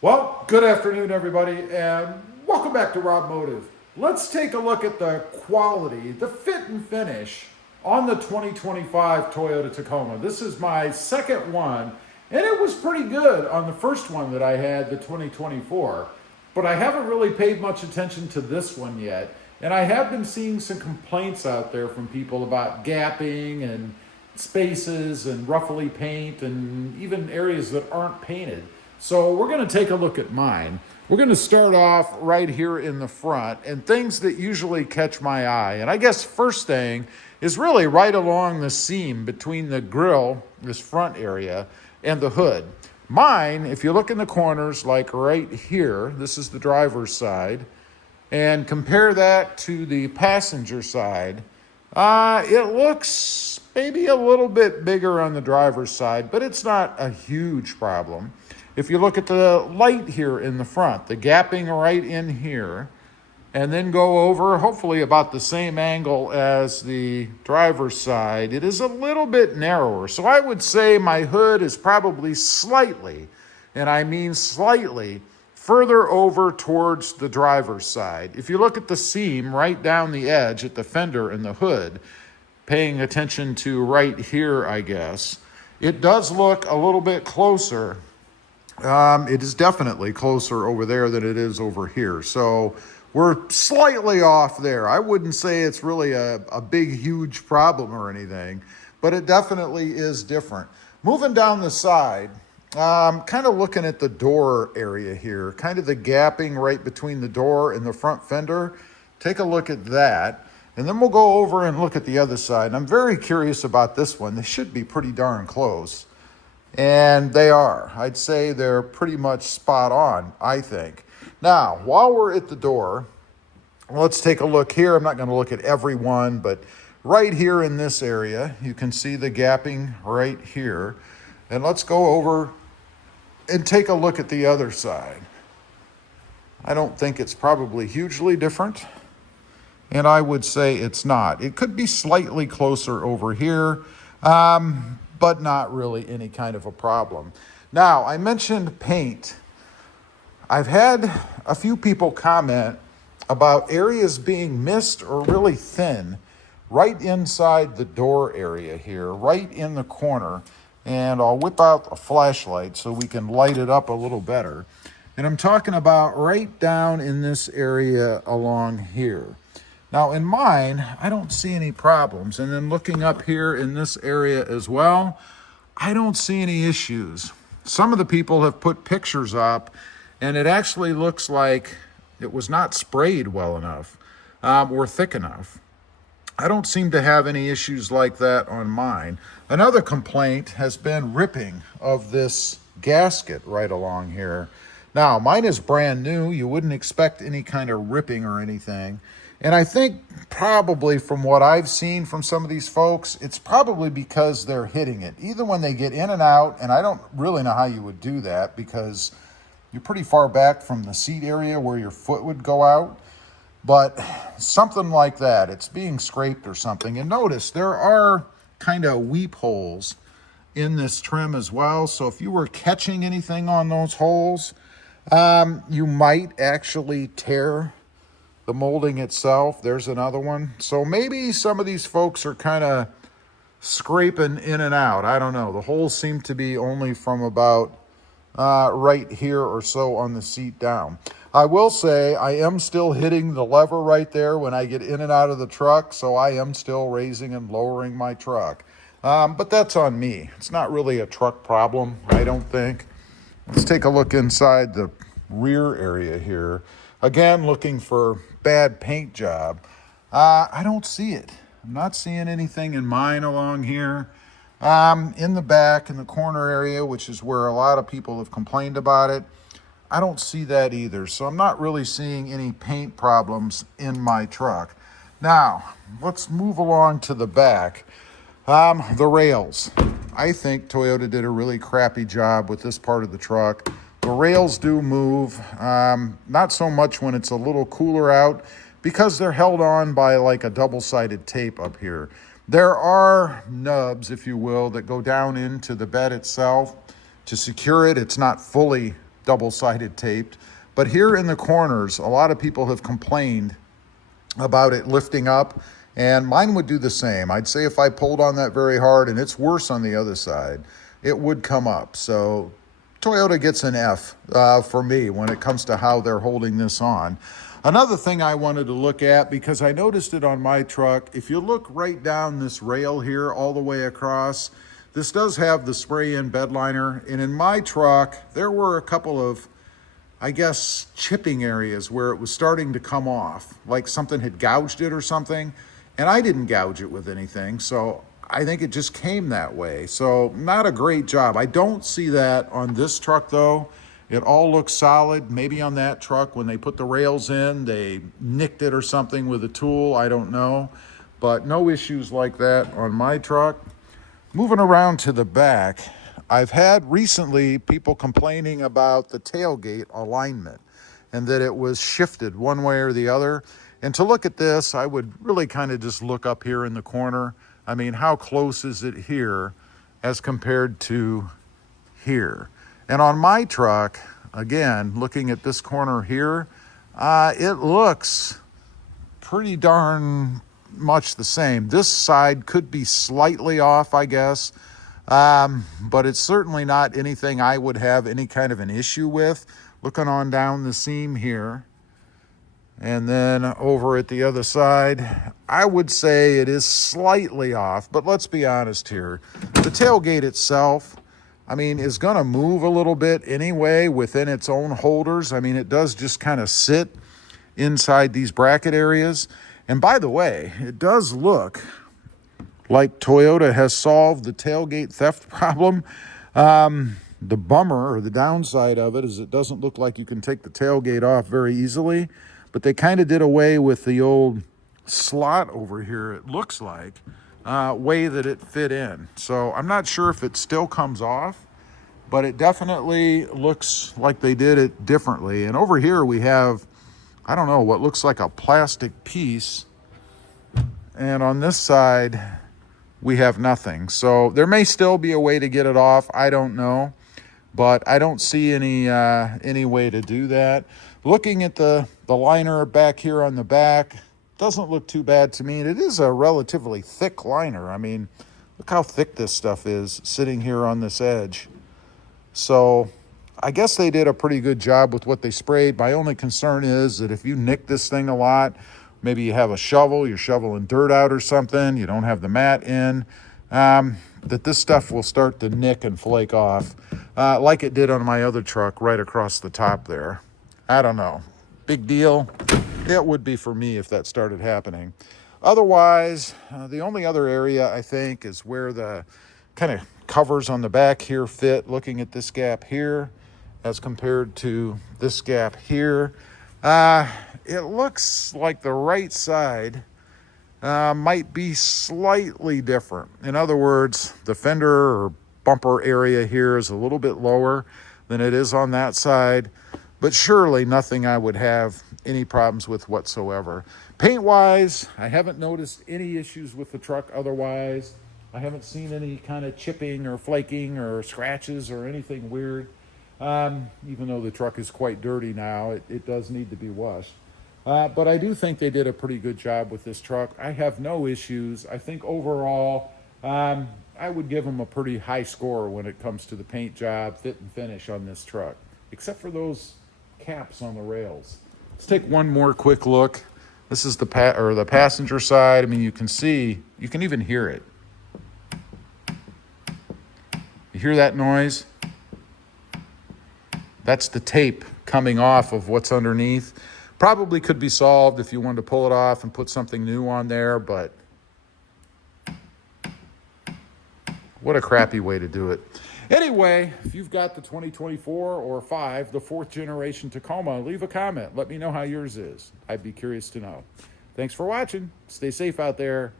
Well, good afternoon, everybody, and welcome back to RobMotive. Let's take a look at the quality, the fit and finish on the 2025 Toyota Tacoma. This is my second one, and it was pretty good on the first one that I had, the 2024. But I haven't really paid much attention to this one yet, and I have been seeing some complaints out there from people about gapping and spaces and ruffly paint and even areas that aren't painted. So we're going to take a look at mine. We're going to start off right here in the front and things that usually catch my eye. And I guess first thing is really right along the seam between the grille, this front area, and the hood. Mine, if you look in the corners, like right here, this is the driver's side, and compare that to the passenger side, it looks maybe a little bit bigger on the driver's side, but it's not a huge problem. If you look at the light here in the front, the gapping right in here, and then go over hopefully about the same angle as the driver's side, it is a little bit narrower. So I would say my hood is probably slightly, and I mean slightly, further over towards the driver's side. If you look at the seam right down the edge at the fender and the hood, paying attention to right here, I guess, it does look a little bit closer. It is definitely closer over there than it is over here. So we're slightly off there. I wouldn't say it's really a big, huge problem or anything, but it definitely is different. Moving down the side, kind of looking at the door area here, kind of the gapping right between the door and the front fender. Take a look at that. And then we'll go over and look at the other side. And I'm very curious about this one. They should be pretty darn close. And they are. I'd say they're pretty much spot on, I think. Now, while we're at the door, let's take a look here. I'm not going to look at every one, but right here in this area, you can see the gapping right here. And let's go over and take a look at the other side. I don't think it's probably hugely different, and I would say it's not. It could be slightly closer over here, but not really any kind of a problem. Now, I mentioned paint. I've had a few people comment about areas being missed or really thin right inside the door area here, right in the corner. And I'll whip out a flashlight so we can light it up a little better. And I'm talking about right down in this area along here. Now, in mine, I don't see any problems. And then looking up here in this area as well, I don't see any issues. Some of the people have put pictures up, and it actually looks like it was not sprayed well enough or thick enough. I don't seem to have any issues like that on mine. Another complaint has been ripping of this gasket right along here. Now, mine is brand new. You wouldn't expect any kind of ripping or anything. And I think probably from what I've seen from some of these folks, it's probably because they're hitting it. Either when they get in and out, and I don't really know how you would do that because you're pretty far back from the seat area where your foot would go out. But something like that, it's being scraped or something. And notice there are kind of weep holes in this trim as well. So if you were catching anything on those holes, you might actually tear the molding itself. There's another one. So maybe some of these folks are kind of scraping in and out. I don't know. The holes seem to be only from about right here or so on the seat down. I will say I am still hitting the lever right there when I get in and out of the truck, so I am still raising and lowering my truck. But that's on me. It's not really a truck problem, I don't think. Let's take a look inside the rear area here. Again, looking for bad paint job. I don't see it. I'm not seeing anything in mine along here. In the back, in the corner area, which is where a lot of people have complained about it, I don't see that either. So I'm not really seeing any paint problems in my truck. Now, let's move along to the back. The rails. I think Toyota did a really crappy job with this part of the truck. The rails do move, not so much when it's a little cooler out, because they're held on by like a double-sided tape up here. There are nubs, if you will, that go down into the bed itself to secure it. It's not fully double-sided taped. But here in the corners, a lot of people have complained about it lifting up, and mine would do the same. I'd say if I pulled on that very hard, and it's worse on the other side, it would come up. So Toyota gets an F for me when it comes to how they're holding this on. Another thing I wanted to look at, because I noticed it on my truck, if you look right down this rail here all the way across, this does have the spray-in bed liner, and in my truck, there were a couple of, I guess, chipping areas where it was starting to come off, like something had gouged it or something, and I didn't gouge it with anything, so I think it just came that way. So not a great job. I don't see that on this truck though. It all looks solid. Maybe on that truck when they put the rails in, they nicked it or something with a tool, I don't know. But no issues like that on my truck. Moving around to the back, I've had recently people complaining about the tailgate alignment and that it was shifted one way or the other. And to look at this, I would really kind of just look up here in the corner. I mean, how close is it here as compared to here? And on my truck, again, looking at this corner here, it looks pretty darn much the same. This side could be slightly off, I guess, but it's certainly not anything I would have any kind of an issue with. Looking on down the seam here, and then over at the other side, I would say it is slightly off, but let's be honest here. The tailgate itself, I mean, is going to move a little bit anyway within its own holders. I mean, it does just kind of sit inside these bracket areas. And by the way, it does look like Toyota has solved the tailgate theft problem. The bummer or the downside of it is it doesn't look like you can take the tailgate off very easily, but they kind of did away with the old slot over here, it looks like, way that it fit in. So I'm not sure if it still comes off, but it definitely looks like they did it differently. And over here we have, I don't know, what looks like a plastic piece. And on this side, we have nothing. So there may still be a way to get it off. I don't know, but I don't see any way to do that. Looking at the liner back here on the back, doesn't look too bad to me. It is a relatively thick liner. I mean, look how thick this stuff is sitting here on this edge. So I guess they did a pretty good job with what they sprayed. My only concern is that if you nick this thing a lot, maybe you have a shovel, you're shoveling dirt out or something, you don't have the mat in, that this stuff will start to nick and flake off, like it did on my other truck right across the top there. I don't know. Big deal. It would be for me if that started happening. Otherwise, the only other area I think is where the kind of covers on the back here fit, looking at this gap here as compared to this gap here. It looks like the right side might be slightly different. In other words, the fender or bumper area here is a little bit lower than it is on that side, but surely nothing I would have any problems with whatsoever. Paint-wise, I haven't noticed any issues with the truck otherwise. I haven't seen any kind of chipping or flaking or scratches or anything weird. Even though the truck is quite dirty now, it does need to be washed. But I do think they did a pretty good job with this truck. I have no issues. I think overall, I would give them a pretty high score when it comes to the paint job, fit and finish on this truck, except for those caps on the rails. Let's take one more quick look. This is the passenger side. I mean, you can see, you can even hear it. You hear that noise? That's the tape coming off of what's underneath. Probably could be solved if you wanted to pull it off and put something new on there, but what a crappy way to do it. Anyway, if you've got the 2024 or 5, the 4th generation Tacoma, leave a comment. Let me know how yours is. I'd be curious to know. Thanks for watching. Stay safe out there.